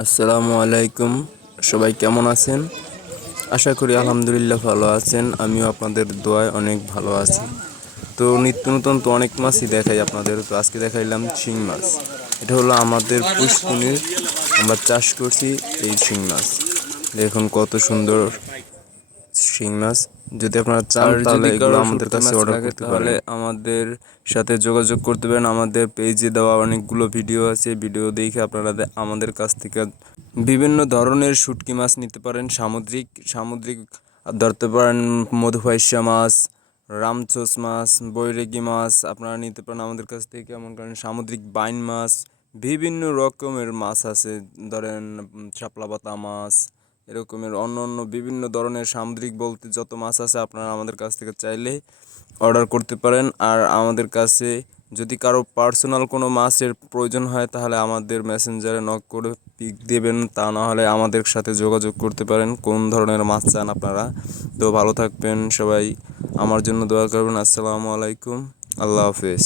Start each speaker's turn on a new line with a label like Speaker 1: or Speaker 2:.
Speaker 1: আসসালামু আলাইকুম। সবাই কেমন আছেন? আশা করি আলহামদুলিল্লাহ ভালো আছেন। আমিও আপনাদের দোয়ায় অনেক ভালো আছি। তো নিত্য নতুন তো অনেক মাছই দেখাই আপনাদের। তো আজকে দেখাইলাম শিং মাছ। এটা হলো আমাদের পুষ্কুনির। আমরা চাষ করছি এই শিং মাছ। দেখুন কত সুন্দর শিং মাছ। যদি আপনারা চান তাহলে এগুলো আমাদের কাছে অর্ডার করতে পারলে আমাদের সাথে যোগাযোগ করতে পারেন আমাদের পেজে দেওয়া অনেকগুলো ভিডিও আছে। ভিডিও দেখে আপনারা আমাদের কাছ থেকে বিভিন্ন ধরনের শুটকি মাছ নিতে পারেন। সামুদ্রিক সামুদ্রিক ধরতে পারেন মধুফাইসা মাছ রামচোস মাছ বৈরেগি মাছ আপনারা নিতে পারেন আমাদের কাছ থেকে। এমন করেন সামুদ্রিক বাইন মাছ বিভিন্ন রকমের মাছ আছে। ধরেন শাপলা পাতা মাছ এরকমের অন্য অন্য বিভিন্ন ধরনের সামুদ্রিক বলতে যত মাছ আছে আপনারা আমাদের কাছ থেকে চাইলে অর্ডার করতে পারেন। আর আমাদের কাছে যদি কারও পার্সোনাল কোনো মাছের প্রয়োজন হয়, তাহলে আমাদের মেসেঞ্জারে নক করে পিক দেবেন। তা না হলে আমাদের সাথে যোগাযোগ করতে পারেন, কোন ধরনের মাছ চান আপনারা। তো ভালো থাকবেন সবাই, আমার জন্য দোয়া করবেন। আসসালামু আলাইকুম, আল্লাহ হাফেজ।